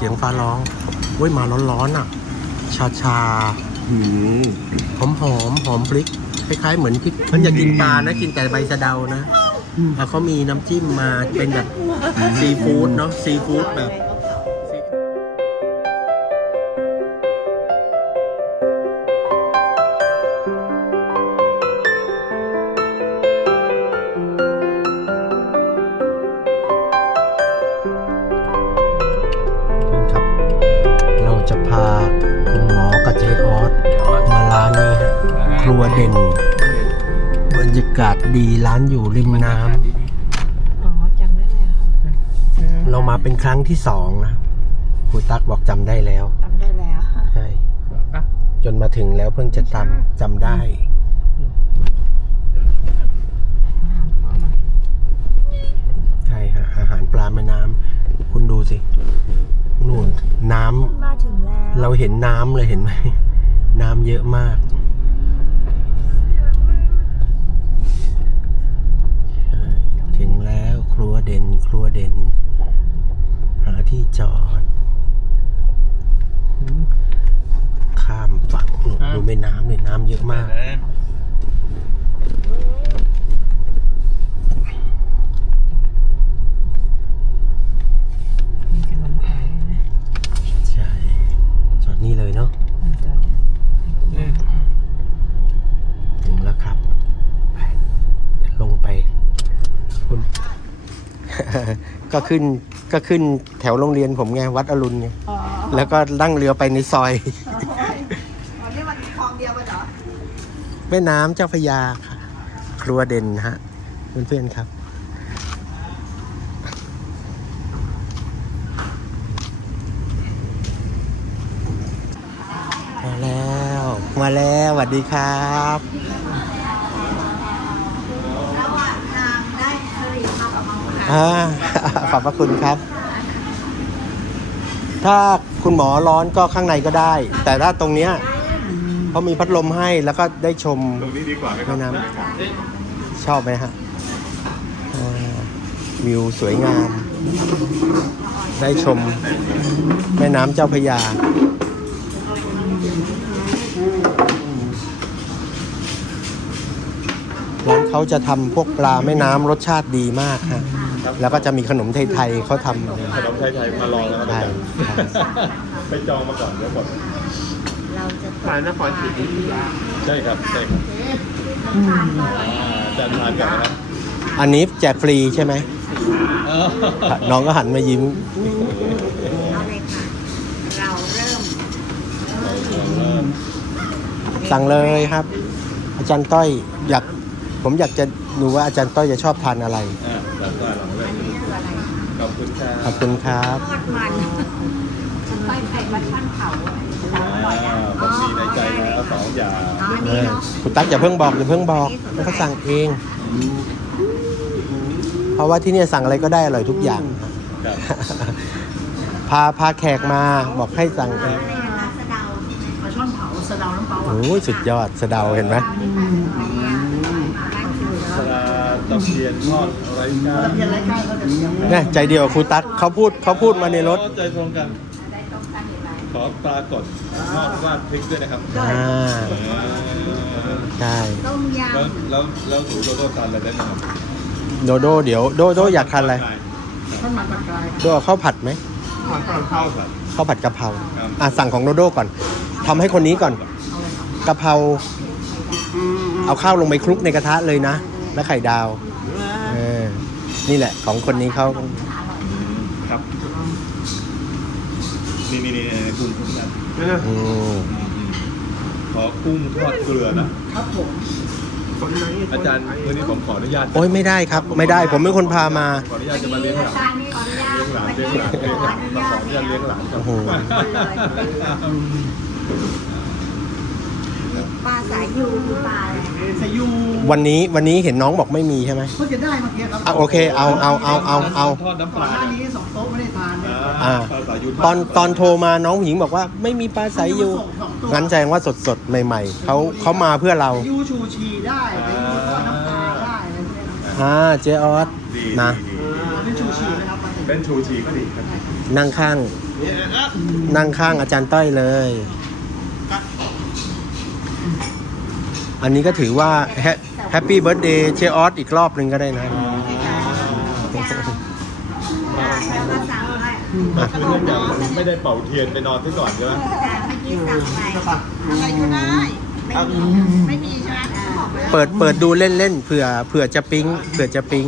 สียงฟ้าร้องเว้ยมาร้อนๆอะ ชาชาอืมหอมหอมๆหอมพริก คล้ายๆ เหมือนพริกมันอยากกินปลานะกินแต่ใบสะเดานะแล้วเขามีน้ำจิ้มมาเป็นแบบซีฟู้ดเนาะซีฟู้ดแบบครับ รั้งที่สองนะครูตักบอกจำได้แล้วจำได้แล้ว ใช่จนมาถึงแล้วเพิ่งจะจำจำได้ ใช่ฮะอาหารปลาแม่น้ำคุณดูสินู่นน้ำ มาถึงแล้วเราเห็นน้ำเลยเห็นไหม น้ำเยอะมากใช่ถึงแล้วครัวเด่นครัวเด่นหา ที่จอด ข้ามฝั่งนู่นดูแม่น้ำเลยน้ำเยอะมาก มีขนมขายด้วยนะใช่ จอดนี่เลยเนาะมันจอดถึงแล้วครับ ไปเดี๋ยวลงไปคุณ ก็ขึ้น ก็ขึ้นแถวโรงเรียนผมไงวัดอรุณไงอ๋อแล้วก็นั่งเรือไปในซอยวันนี้มันคลองเดียวกันเหรอ แม่น้ำเจ้าพระยาค่ะ ครัวเด่นฮะเพื่อนๆครับ มาแล้ว มาแล้วสวัสดีครับ แล้วอะนางได้ผลิตมากับมังคุด อ่าขอบพระคุณครับ ถ้าคุณหมอร้อนก็ข้างในก็ได้ แต่ถ้าตรงเนี้ยเขามีพัดลมให้แล้วก็ได้ชมตรงนี้ดีกว่าไหมครัแม่น้ำชอบไหมฮะอ่าวิวสวยงาม ได้ชมแม่น้ำเจ้าพระยา ร้านเขาจะทำพวกปลาแม่น้ำรสชาติดีมากฮะ แล้วก็จะมีขนมไทยๆเขาทำขนมไทยๆมาลองแล้วใช่ไปจองมาก่อนเดี๋ยวหมดเราจะสายนครศรีอยุธยาใช่ครับใช่ครับอ่าอาจารย์ทานกันนะครับอันนี้แจกฟรีใช่ไหมเออน้องก็หันมายิ้มเอาเลยค่ะเราเริ่มสั่งเลยครับ อาจารย์ต้อยอยากผมอยากจะดูว่าอาจารย์ต้อยจะชอบทานอะไรอ่า จัดได้ลองเลยอันนี้คืออะไรขอบคุณครัขอบคุณครับ ทอดมันฉันไปไข่ปลาช่อนเผาอะอ่าผมมีในใจแล้วสองอย่างอ๋ออันนี้เนาะคุณตั๊กอย่าเพิ่งบอกอย่าเพิ่งบอกแล้วก็สั่งเอง เพราะว่าที่เนี่ยสั่งอะไรก็ได้อร่อยทุกอย่าง ครับพาพาแขกมาบอกให้สั่งเองอะไรนะคะสะเดาปลาช่อนเผาสะเดาน้ำปลาหวานโอ้ยสุดยอดสะเดาเห็นไหม อันนี้นั่นคือ สลา ตะเพียนทอดไรก้าตะเพียนไร้ก้างก็จะเลี้ยงเนี่ยใจเดียวกับครูตั๊กเขาพูดเขาพูดมาในรถ ใจตรงกันได้ต้มกันอยู่ไหนขอปลากดทอดราดพริกด้วยนะครับอ่าเออใช่ ต้มยแล้วแล้วแล้วหนูโดโดทานอะไรได้ไหมครับโดโดเดี๋ยวโดโดอยากทานอะไร ท่อนมันปลากรายโดเอาข้าวผัดไหมทานข้าวครับ ข้าวผัดกะเพราครับ อะสั่งของโดโดก่อนทำให้คนนี้ก่อนกะเพราเอาข้าวลงไปคลุกในกระทะเลยนะ แล้วไข่ดาว เออ นี่แหละ ของคนนี้เขาครับ นี่นี่นี่คุณคุณกันอืมขอกุ้งทอดเกลือนะครับผมคนไหนอาจารย์วันนี้ผมขออนุญาต โอ้ยไม่ได้ครับ ไม่ได้ ผมเป็นคนพามา ขออนุญาตจะมาเลี้ยงหลานจานนี้ขออนุญาตเลี้ยงหลานวันเลี้ยงนี้หลานขเลี้ยงอหอลานนุมาขอญาอตนุญาตเลี้ยงหลานครับ ปลาสายยูคือปลาอะไรนะสยูวันนี้วันนี้เห็นน้องบอกไม่มีใช่ไหมเพิ่งจะได้เมื่อกี้ครับอะโอเคเอาเอาเอาเอาเอาทอดน้ำปก่อลานหน้านี้สองโต๊ะไม่ได้ทานเนี่ยอ่าภาษายุทธตอนตอนโทรมาน้องผู้หญิงบอกว่าไม่มีปลาใสอยู่ส่งสองตัวงั้นแสดงว่าสดสดๆใหม่ ๆเขาเขามาเพื่อเรายูชูชีได้สยูทอดน้ำปลาได้อะไรพวกนี้นะอ่าเจออสดีนะ ดีดีอ่าเป็นชูชีนะครับเป็นชูชีก็ดีครับนั่งข้าง นั่งข้างอาจารย์ต้อยเลย อันนี้ก็ถือว่าแฮปปี้เบิร์ดเดย์เชออสอีกรอบหนึ่งก็ได้นะแล้วก็สั่งไว้คือเนื่องจากไม่ได้เป่าเทียนไปนอนที่ก่อนใช่ไหมเมื่อกี้สั่งไปอะไรก็ได้ไม่มีไม่มีใช่ไหมเปิดเปิดดูเล่นๆเผื่อเผื่อจะปิ๊งเผื่อจะปิ๊ง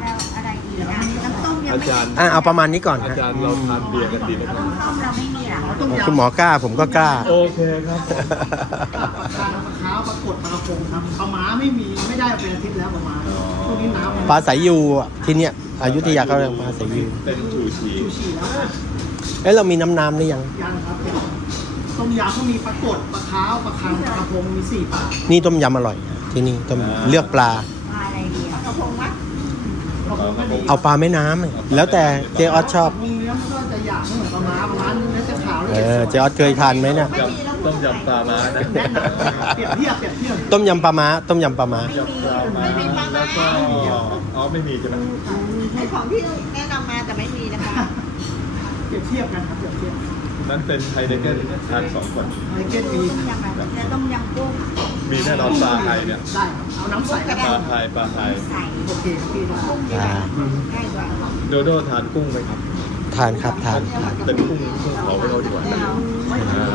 แล้วอะไรอีกอะน้ำต้มยังอาไม่จารย์ อะเอาประมาณนี้ก่อนอาฮะ จารย์เราทานเบียร์กันดีนะครับน้ำต้มเราไม่มีหรอ คุณหมอกล้าผมก็กล้า โอเคครับผมปลาคางปลาขาวปลากดปลากระพงครับปลาหมาไม่มีไม่ได้เป็นอาทิตย์แล้วปลาหมาช่วงนี้น้ำมันปลาสายยูอะที่เนี้ยอยุธยาเขาเรียกปลาสายยูเป็นชูชีชูชีแล้วเอ้ยเรามีน้ำน้ำหรือยัง ยังครับต้มยำก็มีปลากดปลาขาวปลาคางปลากระพงมีสี่ปลานี่ต้มยำอร่อย ที่นี่ต้มเลือกปลา ปลาอะไรดีอะกระพงไหมกระพงก็ดีเอาปลาแม่น้ำแล้วแต่เจออสชอบ เนื้อมันก็จะหยาบไม่เหมือนปลาหมาปลาหมาเนื้อจะขาว เอละเอียดอเจออสเคยทานไหมเนี่ย ยำต้มยำปลาม้านะเปรียบเทียบเปรียบเทียบต้มยำปลาม้าต้มยำปลาม้า ยำปลาม้าแล้วก็อ๋อไม่มีใช่ไหมในของที่แนะนำมาแต่ไม่มีนะคะเปรียบเทียบกันครับเปรียบเทียบนั่นเป็นไฮเดเกนทานสองคนไอเก็ตมีต้มยำอะไรแต่ต้มยำกุ้งมีแน่นอนปลาไฮเนี่ยได้ครับเอาน้ำใสก็ปได้ลาไฮปลาไฮใส่โอเคพี่ได้อ่า ได้กว่าโดโดทานกุ้งไหมครับ ทานครับทานเป็นกุ้งกุ้งเผาให้เราดีกว่าอ่า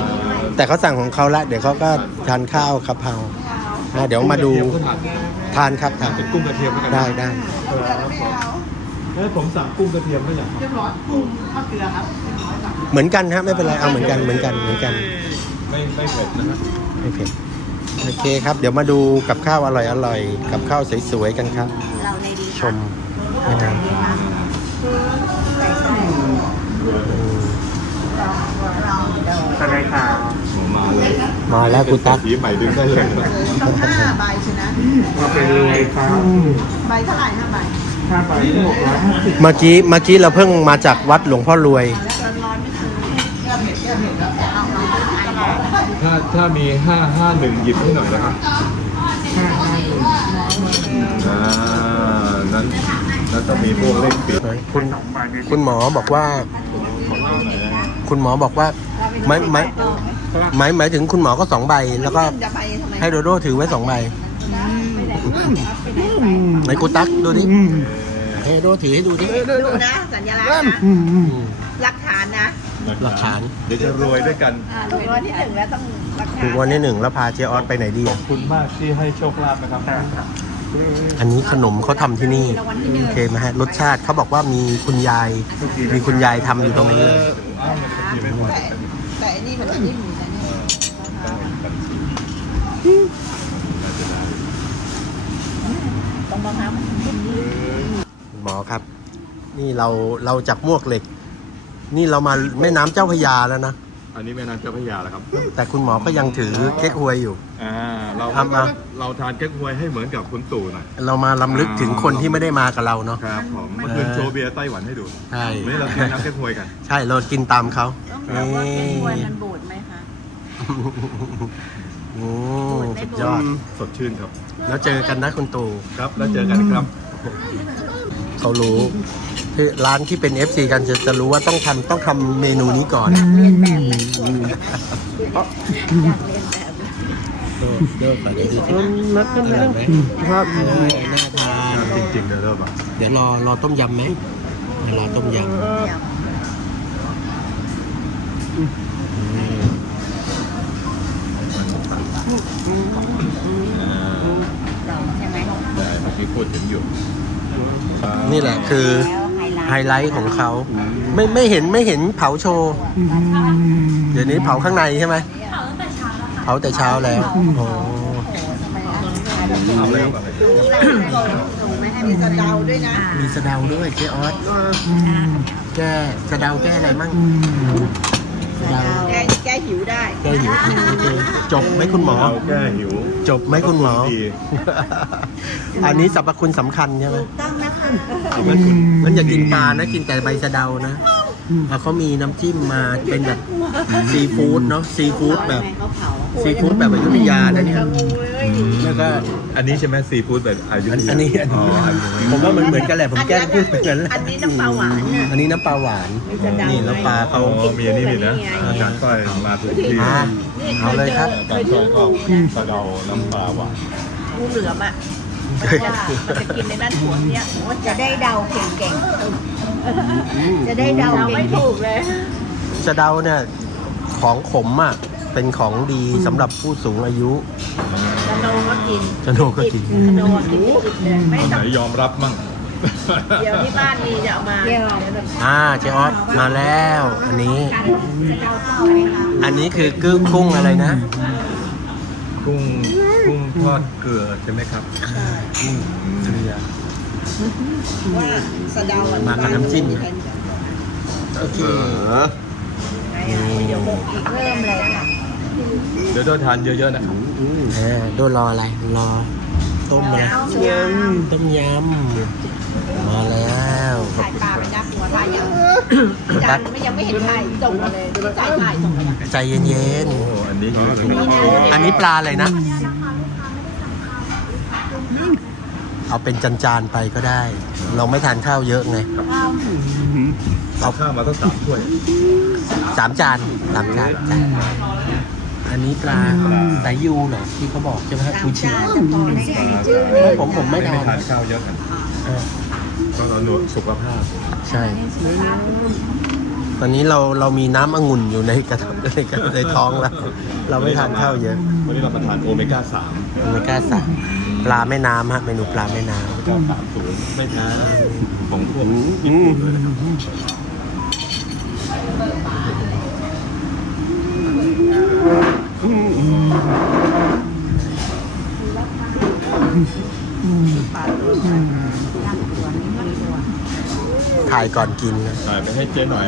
แต่เขาสั่งของเขาละ เดี๋ยวเขาก็ทานข้าวกะเพราอะเดี๋ยวมาดูกุ้งกระเทียมก็ทานทานครับทานเป็นกุ้งกระเทียมแล้วกันได้ได้เอ้ยผมสั่งกุ้งกระเทียมก็อยากเรียบร้อยกุ้งมะเกลือครับเรียบร้อยครับเหมือนกันฮะไม่เป็นไรเอาเหมือนกันเหมือนกันเหมือนกันไม่ไม่เผ็ดนะครับไม่เผ็ดโอเคครับ เดี๋ยวมาดูกับข้าวอร่อยอร่อยๆกับข้าวสวยๆกันครับ เราในดีชมแม่น้ใส่ใส่ ลองลองดูำมาเลยมาแล้วคุณตั๊กสีใหม่ดึงได้เลยนะต้องห้าใบใช่ไหมมาเป็นรวยครับใบเท่าไหร่ห้าใบห้าใบหกร้อยห้าสิบเมื่อกี้เมื่อกี้เราเพิ่งมาจากวัดหลวงพ่อรวยแก้เผ็ดแก้เผ็ดครับถ้าถ้ามีห้าห้าหนึ่งหยิบให้หน่อยนะครับห้าห้าหนึ่งอ่านั้นนั้นต้องมีพวกเลขปิดคุณคุณหมอบอกว่า คุณหมอบอกว่าหมายหมายหมายหมายถึงคุณหมอก็สองใบ แล้วก็จะไปทำไมให้โดโดถือไว้สองใบไหนกูตั๊กดูดิให้โดโดถือให้ดูดิดูนะสัญลักษณ์นะอืมหลักฐานนะหลักฐานเดี๋ยวจะรวยด้วยกันถูกรางวัลที่หนึ่งแล้วต้องหลักฐาถูนกวันที่หนึ่งแล้วพาเจออสไปไหนดีอะขอบคุณมากที่ให้โชคลาภนะครับ อันนี้ขนมเขาทำที่นี่โอเคไหมฮะรสชาติเขาบอกว่ามีคุณยาย มีคุณยายทำอยู่ตรงนี้เลยแต่อันนี้มันจะนิ่มอยู่นะเนี่ยตรงมะพร้าวคุณหมอครับ นี่เราเราจากมวกเหล็ก นี่เรามาแม่น้ำเจ้าพระยาแล้วนะ อันนี้แม่น้ำเจ้าพระยาแล้วครับแต่คุณหมอก็ยังถือเก๊กฮวยอยู่ อ่าเราทำมา เราทานเก๊กฮวยให้เหมือนกับคุณตู่หน่อย เรามาลำลึกถึงคนที่ไม่ได้มากับเราเนาะ ครับผมเมื่อคืนโชว์เบียร์ไต้หวันให้ดูใช่ วันนี้เรากินน้ำเก๊กฮวยกัน ใช่เรากินตามเขาต้องบอกว่าเป็นมวยมันบูดไหมคะ โอ้สุดยอด สดชื่นครับ แล้วเจอกันนะคุณตู่ ครับ แล้วเจอกันครับ เขารู้ ที่ร้านที่เป็น FC กันจะจะรู้ว่าต้องทำต้องทำเมนูนี้ก่อนเรียนแบบเลยอืมอยากเรียนแบบเลยเดินเดินไปเดี๋ยวดูสินัดกันไหมครับน่าทานจริงๆเลยเริ่มอะเดี๋ยวรอรอต้มยำไหมรอต้มยำใช่ไหมได้เมื่อกี้พูดถึงอยู่นี่แหละคือแล้ว ไฮไฮไลท์ไลท์ของเขา ไม่ไม่เห็นไม่เห็นเผาโชว์ เดี๋ยวนี้เผาข้างในใช่ไหมเผาแต่เช้าแล้วโอ้เอาเลยครับถูกไหมให้มีมีสะสะเดาเดาด้วยนะ มีสะเดาด้วยเจ๊ออสแก้สะเดาแก้อะไรมั่งสะเดา แก้แก้หิวได้ แก้หิวโอเคจบไหมคุณหมอเราแก้หิว จบไหมคุณหมอดีอันนี้สรรพคุณสำคัญใช่ไหมต้องนะคะงั้นคุณงั้นอย่ากินปลานะกินแต่ใบสะเดานะอะเขามีน้ำจิ้มมาเป็นแบบ ซีฟู้ดเนาะซีฟู้ดแบบเขาเผาซีฟู้ดแบบอยุธยานะเนี่ยแล้วก็อันนี้ใช่ไหมซีฟู้ดแบบอายุอันอันนี้อันอ๋อนี้อันนี้ผมว่ามันเหมือนกันแหละผมแกล้งพูดไปกันอันนี้น้ำปลาหวานน่ะอันนี้น้ำปลาหวานนี่แล้วปลาอ๋เขาอมีอันนี้นี่นะอาจารย์ก้อยมาถูกที่อ่าเอาเลยครับอาจารย์ก้อยก็สะเดาน้ำปลาหวานงูเหลือมอะมันจะกินในด้านหัวเนี่ยจะได้เดาเก่งๆจะได้เดาไม่ถูกเลยสะเดาเนี่ย ของขมอะ เป็นของดีสำหรับผู้สูงอายุ กระโนก็กินจะโนก็กินกระโนกินไม่กินเลยไม่คนไหนต้องยอมรับมั่งเดี๋ยวที่บ้านมีจะเอามาเดี๋ยวอ่าเจออสมาแล้ว อันนี้ อันนี้คือกุ้งกุ้งอะไรนะ กุ้งกุ้งทอดเกลือใช่ไหมครับกุ้งเกลือ ว่าสะเดาอะมากับน้ำจิ้ม โอเคเดี๋ยวบอกอีก เริ่มเลยค่ะเดี๋ยวเราทานเยอะๆนะครับอ่าโดนรออะไร รอ ต้มอะไรยำต้มยำมาแล้วถ่ายปลาไปนะหัวถ่ายยังจานไม่ยังไม่เห็นถ่ายส่งมาเลยจ่ายถ่ายส่งมาใจเย็นโอ้อันนี้คือถูกๆอันนี้ปลาอะไรนะ เอาเป็นจานๆไปก็ได้ เราไม่ทานข้าวเยอะไงเอาข้าวมาตั้งสามถ้วยสามจานสามจานจ้ะอันนี้ปลาสายยูเหรอที่เขาบอกใช่ไหมฮะชูชีจะพอได้ไงไม่ผมผมไม่ทานทานข้าวเยอะกันเออก็เราหนวดสุขภาพ ใช่ ตอนนี้เราเรามีน้ำองุ่นอยู่ในกระทะในกระในท้องแล้ว เราไม่ทานข้าวเยอะ วันนี้เรามาทานโอเมก้าสามโอเมก้าสาม ปลาแม่น้ำฮะเมนูปลาแม่น้โอเมก้าสามศูนย์ไม่แพ้ของพวกญี่ปุ่นเลยนะครับำถ่ายก่อนกินนะถ่ายไปให้เจ๊หน่อย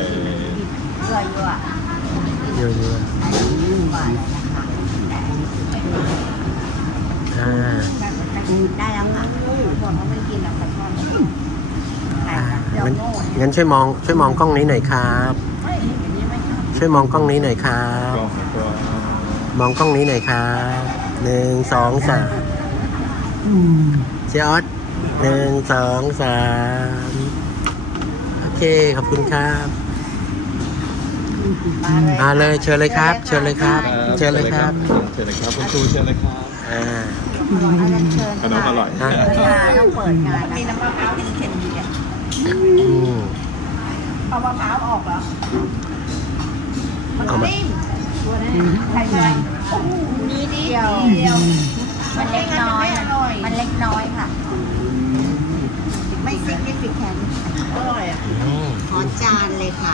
เยอะๆอ่า ได้แล้วค่ะบอกว่าไม่กินแล้วแต่ชอบอ่างั้นงั้นช่วยมองช่วยมองกล้องนี้หน่อยครับช่วยมองกล้องนี้หน่อยครับก็ก็มองกล้องนี้หน่อยครับหนึ่งสองสามเจออสหนึ่งสองสามโอเคขอบคุณครับ มาเลยเชิญเลยครับ เชิญเลยครับ เชิญเลยครับ เชิญเลยครับคุณครูเชิญเลยครับ อ่า ขนมอร่อยอะต้องเปิดงานมีน้ำมะพร้าวเค็มๆดีอะอืมเอามะพร้าวออกเหรอ มันเอามานิ่มใช่ไหมมีนิดเดียวเดียว มันเล็กน้อย มันเล็กน้อยค่ะ ไม่ซิกนิฟิแคนอร่อยอะอืมขอจานเลยค่ะ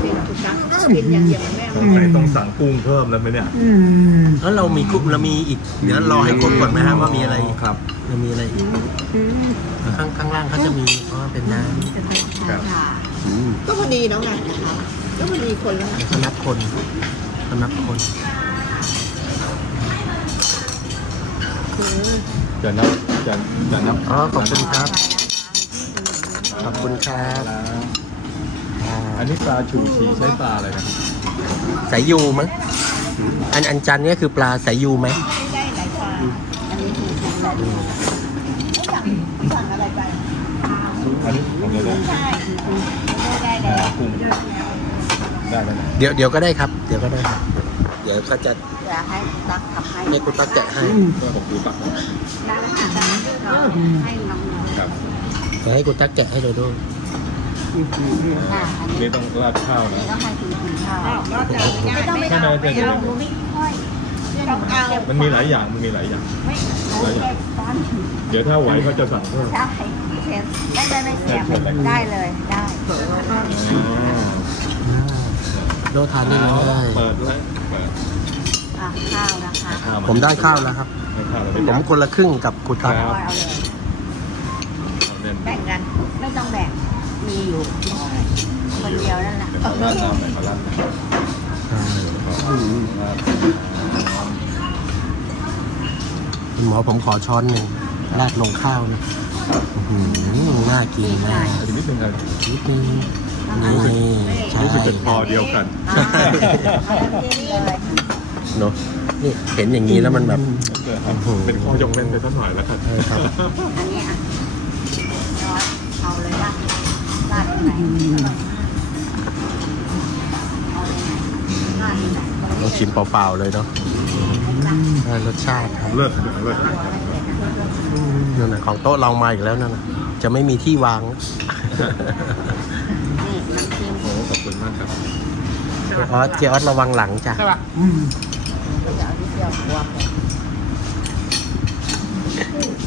เป็นทุกครั้งกินอย่างเดียวแม่สงสัยต้องสั่งกุ้งเพิ่มแล้วไหมเนี่ยแล้วเรามีกุ๊บเรามีอีก เดี๋ยวรอให้ครบก่อนไหมฮะว่ามีอะไรครับเรามีอะไรอีกข้างข้างล่างเขาจะมีเพราะว่าเป็นน้ำครับค่ะก็พอดีน้องไงนะคะก็พอดีคนแล้วนะเขานับคนเขานับคน จะนับจะจะนับอ๋อขอบคุณครับ ขอบคุณครับอ่าอันนี้ปลาชูชีใช้ปลาอะไรนะครับสายยูมั้งอันอันจันเนี่ยคือปลาสายยูไหมไม่ได้หลายปลาอันนี้ถูกถูกแล้วไม่สั่งสั่งอะไรไปอันนี้ผมจะได้ใช่ได้อ่าแล้วกุ้งได้แล้วนะเดี๋ยวเดี๋ยวก็ได้ครับ เดี๋ยวก็ได้ครับ เดี๋ยวเขาจะ อยากให้ตักขับให้ให้คุณตั๊กแกะให้ก็ผมดูปักตักให้น้องครับเดี๋ยวให้คุณตั๊กแกะให้เราด้วยๆค่ะอันนี้นี่ต้องราดข้าวนะต้องให้คุณกินข้าวไม่ต้องไม่ไม่ต้องไม่ไม่ไม่ต้องไม่ค่อยต้องเอามันมีหลายอย่างมันมีหลายอย่าง ไม่โอ้ยตอนเดี๋ยวถ้าไหวก็จะสั่งเพิ่มใช่เสียได้ได้ไม่เสียได้เลยได้โดทานได้เลย เปิดแล้ว เปิดอะข้าวนะคะข้าวาผมได้ข้าวแล้วครับ ได้ข้าวแล้วผไม่มคนละครึ่งกับคุณตั๊กเอาเอาเลยเอาเล่นแบ่งกัน ไม่ต้องแบ่ง มีอยู่คนเดียวนั่นแหละเอาราดน้ำหน่อยเอาราดน้ำราดคุณหมอผมขอช้อนหนึ่งราดลงข้าวนะอื้อหือน่ากินมากอีกนิดนึงครับนิดนึงเอานี่ใช่รู้สึกเป็นพอเดียวกัน เนาะนี่เห็นอย่างนี้แล้วมันแบบ เป็นข้อยกเว้นไปสักหน่อยแล้วกันเออครับ อันนี้อะเอาเลยละลาดที่ไหนเอาเลยไหนลาดที่ไหนต้องชิมเปล่าๆเลยเนาะได้รสชาติครับเลิศเลิศนั่นนะของโต๊ะเรามาอีกแล้วนั่นนะจะไม่มีที่วางนี่น้ำจิ้มโอ้ขอบคุณมากครับเจออสเจออสระวังหลังจ้ะเเอาที่เดียวบวมเลย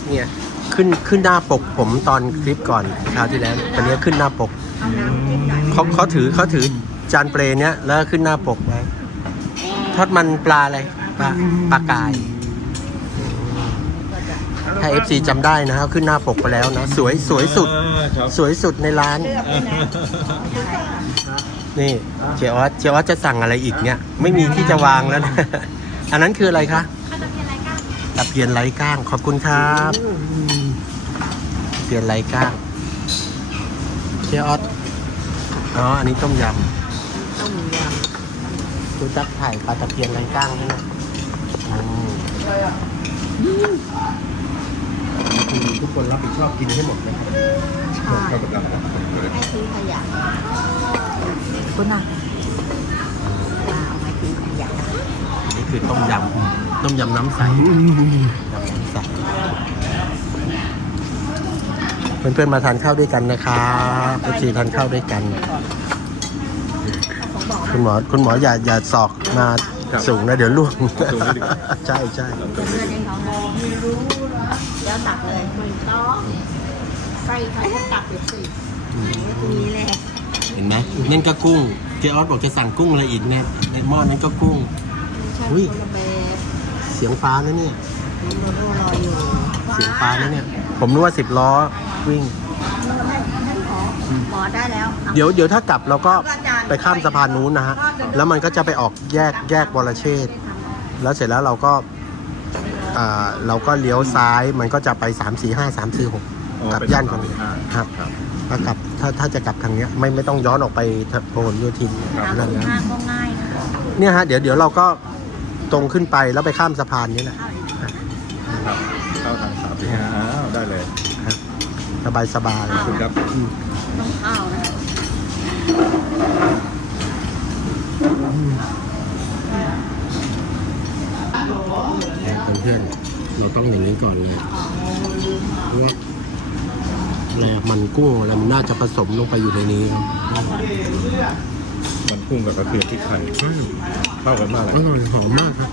เนี่ยขึ้นขึ้นหน้าปกผมตอนคลิปก่อนคราวที่แล้วตอนนี้ขึ้นหน้าปกเอาน้ำจิ้มหน่อยเขาเขาถือเขาถือจานเปรย์เนี้ยแล้วก็ขึ้นหน้าปกไว้ทอดมันปลาอะไรปลาปลากายถ้า FC จำได้นะขึ้นหน้าปกไปแล้วนะสวยสวยสุดครับ สวยสุดในร้านนี่เจออสเจออสจะสั่งอะไรอีกเนี่ย ไม่มีที่จะวางแล้วนะ อันนั้นคืออะไรคะตะเพียนไร้ก้างขอบคุณครับตะเพียนไร้ก้างเจออสอ๋ออันนี้ต้มยำต้มยดูจักไข่ปลาตะเพียนไร้ก้างนี่นะอืมทุกคนรับผิดชอบกินให้หมดเลยครับำใช่ให้ทิ้งขยะคุณน่ะ คือต้มยำต้มยำน้ำใสยำน้ำใสเพื่อนๆมาทานข้าวด้วยกันนะครับเอซีทานข้าวด้วยกันคุณหมอคุณหมออย่าอย่าสอกมาครับสูงนะเดี๋ยวล่วงสูงไม่ดีใช่ใช่เพื่อนเองเขาไม่รู้แล้วตักเลยไม่ต้องใส่เขาก็ตักไปสิมีแหละเห็นไหมนั่นก็กุ้งเจออสบอกจะสั่งกุ้งอะไรอีกเนี่ยในหม้อนั้นก็กุ้ง อุ้ย คนละแบบเสียงฟ้านะเนี่ยมีโลโก้รออยู่เสียงฟ้านะเนี่ย ผมนึกว่าสิบล้อวิ่ง หมอได้แล้วเดี๋ยวเดี๋ยวถ้ากลับเราก็ไปข้ามสะพานนู้นนะฮะ แล้วมันก็จะไปออกแยกแยกบรเชษฐ์แล้วเสร็จแล้วเราก็อ่าเราก็เลี้ยวซ้ายมันก็จะไป3 4 5 3 4 6กลับย่านของครับถ้ากลับถ้าถ้าจะกลับทางเนี้ยไม่ไม่ต้องย้อนออกไปทางพหลโยธินทางนั่นข้านะงก็ง่ายนะเนี่ยฮะเดี๋ยวเดี๋ยวเราก็ ตรงขึ้นไปแล้วไปข้ามสะพานนี้แหละครับเข้าทางสามสี่ห้าอ้าวได้เลยสบายสบายขอบคุณครับต้องข้าวนะเพื่อนๆเราต้องอย่างนี้ก่อนเลยเพราะว่าอะไรอะมันกุ้งอะไรมันน่าจะผสมลงไปอยู่ในนี้เนอะมัน กุ้งกับกระเทียมพริกไทยอืมเข้ากันมากเลยอร่อยหอมมากครับ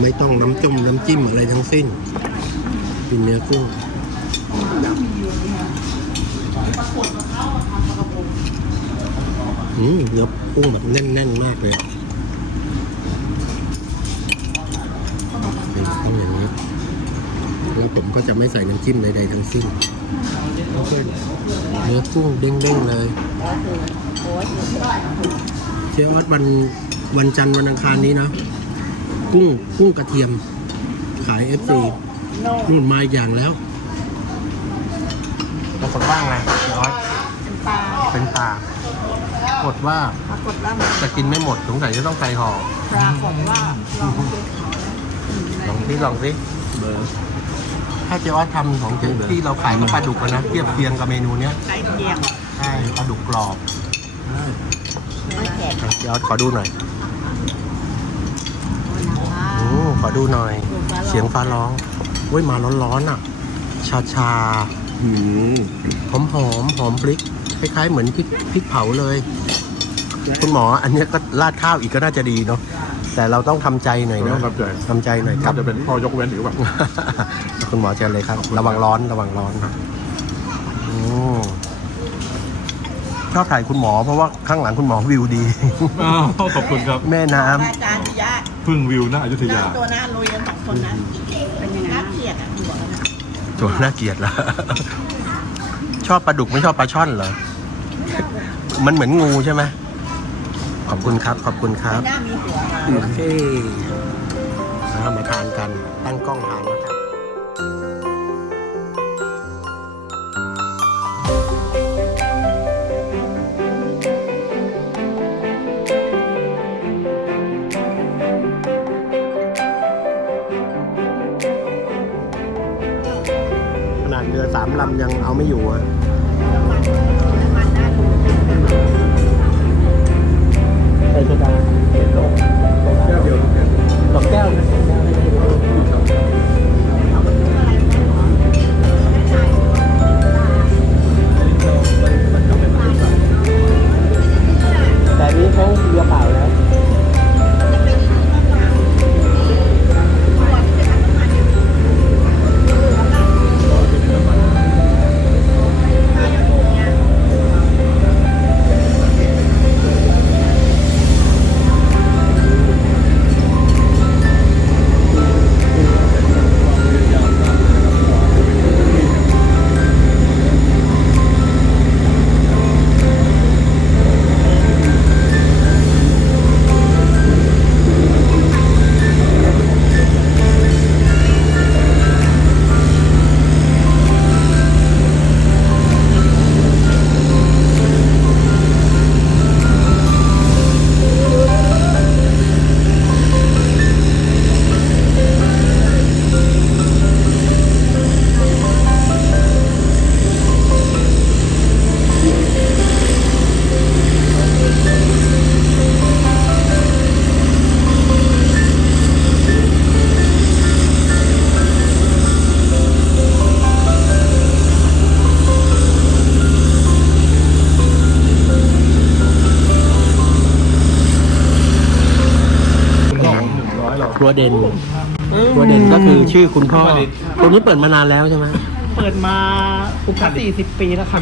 ไม่ต้องน้ำจุ่มน้ำจิ้มอะไรทั้งสิ้นกินเนื้อกุ้งอืมเนื้อกุ้งแบบแน่นๆมากเลยอะนี่ต้องอย่างนี้แล้วผมก็จะไม่ใส่น้ำจิ้มใดๆทั้งสิ้น เนื้อกุ้งเด้งๆเลยเชื่อวัดวันวันจันทร์วันอังคารนี้นะ กุ้งกุ้งกระเทียม ขาย FC นู่นมาอีกอย่างแล้วปรากฏว่าไงร้อยเป็นปลาเป็นปลาปรากฏว่าปรากฏว่ามันจะกินไม่หมดสงสัยจะต้องใส่ห่อปรากฏว่าลองดูเขาลองสิลองสิ ถ้าเจ๊ออสทำของเจ๊ที่เราขายกับปลาดุกอะนะเทียบเคียงกับเมนูเนี้ยไก่เจียวใช่ปลาดุกกรอบไม่เผ็ดอะเจ๊ออสขอดูหน่อยนะคะโอ้ขอดูหน่อย เสียงฟ้าร้องเว้ยมาร้อนๆอะ ชาชาอืมหอมหอมหอมพริกคล้ายๆเหมือนพริกพริกเผาเลย คุณหมออันเนี้ยก็ราดข้าวอีกก็น่าจะดีเนาะ แต่เราต้องทำใจหน่อยต้นะองทำใจ ทำใจหน่อยคครัรับบจะเป็นข้อยกเว้นหรือเปล่า คุณหมอเชิญเลยครับ ระวังร้อนระวังร้อนนะอืมชอบถ่ายคุณหมอเพราะว่าข้างหลังคุณหมอวิวดี อ้าวขอบคุณครับ แม่น้ำ อาจารย์ยะพึ่งวิวหน้าอยุธยา ตัวหน้าลุยกันสองคนนั้นเป็นยังไงน่าเกลียดอะหัวนะ ตัวน่าเกลียดละ ชอบปลาดุกไม่ชอบปลาช่อนเหรอ มันเหมือนงูใช่ไหม ขอบคุณครับ ขอบคุณครับน้ามีหัวโอเคมาทานกันตั้งกล้องทานนะครับขนาดเรือสามลำยังเอาไม่อยู่อะ เราครัวเด่นครัวเด่นก็คือชื่อคุณพ่อตรงนี้เปิดมานานแล้วใช่ไหมเปิดมาจะสี่สิบปีแล้วครับ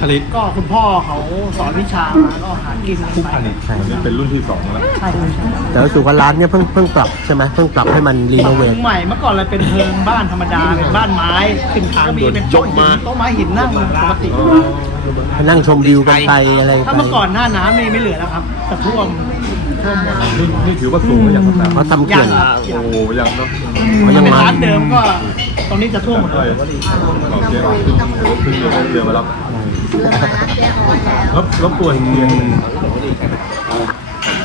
ผลิตก็คุณพ่อเขาสอนวิชามาก็หากินผู้ผลิตนี่เป็นรุ่นที่สองแล้วใช่ครับแต่ว่าสุขร้านเนี่ยเพิ่งเพิ่งปรับใช่ไหมเพิ่งปรับให้มันรีปโนรับเวปรุทงใหม่เมื่อก่อนเราเป็นเพิงบ้านธรรมดาเป็นบ้านไม้ขึ้นทางมีเป็นโต๊ะหินโต๊ะไม้หินนั่งปกติมานั่งชมวิวกันไปอะไรถ้าไปเมื่อก่อนหน้าน้ำนี่ไม่เหลือแล้วครับจะท่วม ท่วมหมดนี่นี่ถือว่าสูงหรือยังครับน้ำเขาทำเขื่อนโอ้ยังเนาะเขายังเป็นมา ร้านเดิมก็ ตรงนี้จะท่วมหมดเลเลยยโอเคเพิ่งเรือเรือมารับรบรบกวนเรียน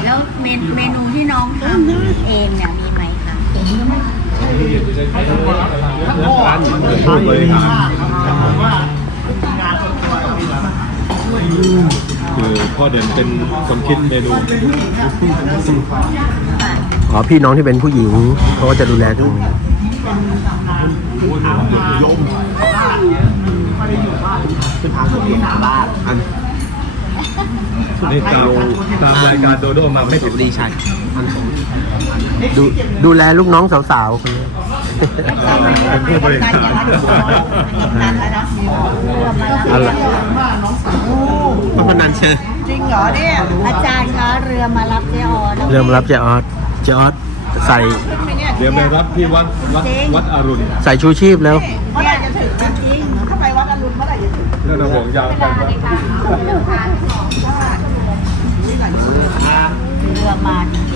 แล้วเมนเมนูที่น้องทำเองเนี่ยมีไหมคะร้านผู้บริหารผมว่างานส่วนตัวต้องมีแล้วนะ คือพ่อเด่นเป็นคนคิดเมนูอ๋อพี่น้องที่เป็นผู้หญิงเขาก็จะดูแลตรงนี้นี่ตามตามรายการโดโดมาไม่ผิดดีชัยดูดูแลลูกน้องสาวๆคนนี้ เป็นผู้บริหารนั่นแล้วนะอะไรพระพนันเชิญจริงเหรอเนี่ยอาจารย์คะเรือมารับเจออนะเริ่มรับเจออสเจออสใส่เดี๋ยวไปรับที่วัดวัดวัดอรุณใส่ชูชีพแล้วเมื่อไหร่จะถึงจริงทำไมวัดอรุณเมื่อไหร่จะถึงเรื่องห่วงยาวกันว่าเรือมาจริงๆก็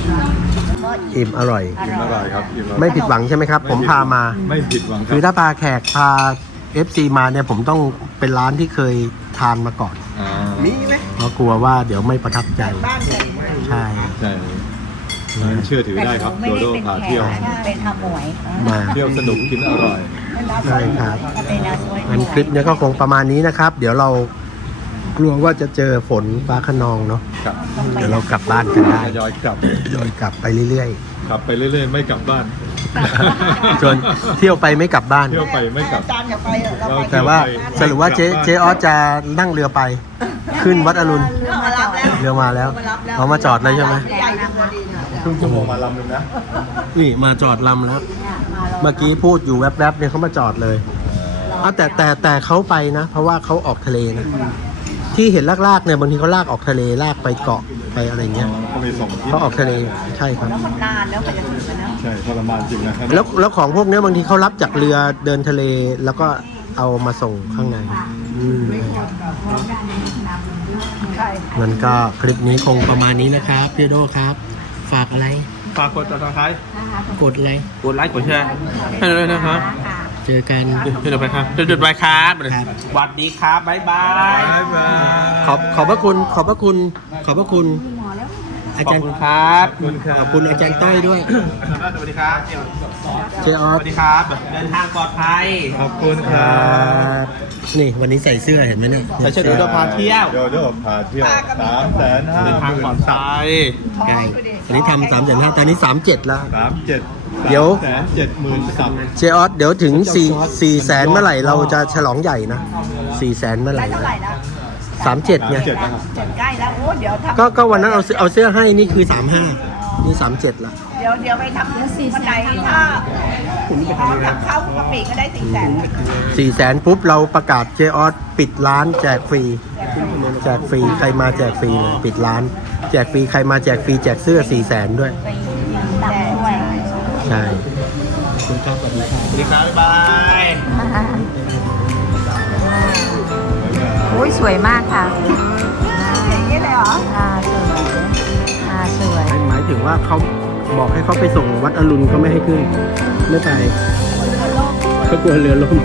อิ่มอร่อยออิ่มร่ออร่อยยครับอิ่มอร่อยไม่ผิดหวังใช่ไหมครับ ผมพามา ไม่ผิดหวังคคือรับถ้าพาแขกพา FC มาเนี่ยผมต้องเป็นร้านที่เคยทานมาก่อน อ่าเพราะกลัวว่าเดี๋ยวไม่ประทับใจใช่ ใช่งั้นเชื่อถือได้ครับแต่โดหนูโดไม่พาได้เที่ยวเป็นแขกเป็นขโมยมาเที่ยวสนุกกินอร่อย ใช่ครับ ก็เป็นอาช่วย งั้นคลิปเนี้ยก็คงประมาณนี้นะครับ เดี๋ยวเรา กลัวว่าจะเจอฝนฟ้าขนองเนาะครับเดี๋ยวเรากลับบ้านกันได้ทยอยกลับโดยกลับไปเรื่อยกลับไปเรื่อยๆ ไม่กลับบ้านๆส่วนเที่ยวไปไม่กลับบ้าน เที่ยวไปไม่กลับอาจารย์อย่าไปเราไปแต่ว่าสรุปว่าเจ๊เจ๊ออสจะนั่งเรือไป ขึ้นวัดอรุณ เรือมารับแล้วเรือมาแล้วเขามาจอดเลยใช่ไหม ใหญ่นะคะครึ่งชั่วโมงมาลำหนึ่งนะ นี่มาจอดลำแล้ว เมื่อกี้พูดอยู่แวบๆเนี่ยเขามาจอดเลยเอาแต่แต่แต่เขาไปนะ เพราะว่าเขาออกทะเลนะ ที่เห็นลากๆเนี่ยบางทีเขาลากออกทะเลลากไปเกาะไปอะไรเงี้ยเขาไปส่งที่เขาออกทะเลใช่ครับ แล้วมันนานแล้วกว่าจะถึงนะ ใช่ทรมานจริงนะครับแล้วแล้วของพวกเนี้ยบางทีเขารับจากเรือเดินทะเลแล้วก็เอามาส่งข้างในอืมมันก็คลิปนี้คงประมาณนี้นะครับพี่โดครับ ฝากอะไร ฝากกดติดตามกดอะไร กดไลค์กดแชร์ให้ด้วยนะครับ เจอกันเดี๋ยวไปครับเดี๋ยวจุดไปครับสวัสดีครับบ๊ายบายบ๊ายบาย ขอบขอบพระคุณ ขอบพระคุณ ขอบพระคุณอาข อจาบรย์คุณครับขอบคุณอาจารย์ต้อยด้วยสวัสดีครับเจออสสวัสดีครับ เดินทางปลอดภัย ขอบคุณคครัรับบนี่วันนี้ใส่เสื้อเห็นไหมเนี่ยใส่เสื้อดูดพาเที่ยวโดโดพาเที่ยวสามแสนห้าเดินหทางมื่ปลอดนภัยใช่วันนี้ทำสามแสนห้าตอนนี้สามเจ็ดแล้วสามเจ็ดเดี๋ยวแสนเจ็ดหมื่นสับเจออสเดี๋ยวถึงสี่สี่แสนเมื่อไหร่เราจะฉลองใหญ่นะสี่แสนเมื่อไหร่ได้เท่าไหร่นะ สามเจ็ดไง เจ็ดนะครับ เจ็ดใกล้แล้วโอ้เดี๋ยวทำก็ก็วันนั้นเอาเสื้อเอาเสื้อให้นี่คือสามห้านี่สามเจ็ดละเดี๋ยวเดี๋ยวไปทำวันไหนถ้าพอทำข้าวกะปิก็ได้สี่แสนสี่แสนปุ๊บเราประกาศเจออสปิดร้านแจกฟรี แจกฟรีใครมาแจกฟรีเลยปิดร้าน แจกฟรีใครมาแจกฟรีแจกเสื้อสี่แสนด้วยไปตามด้วยใช่ ขอบคุณครับสวัสดีครับสวัสดีครับบ๊ายบายโอ้ยสวยมากค่ะอย่างนี้เลยเหรออ่าสวยอ่าสวยหมายถึงว่าเขาบอกให้เขาไปส่งวัดอรุณเขาไม่ให้ขึ้น ไม่ไปเขากลัวเรือล่ม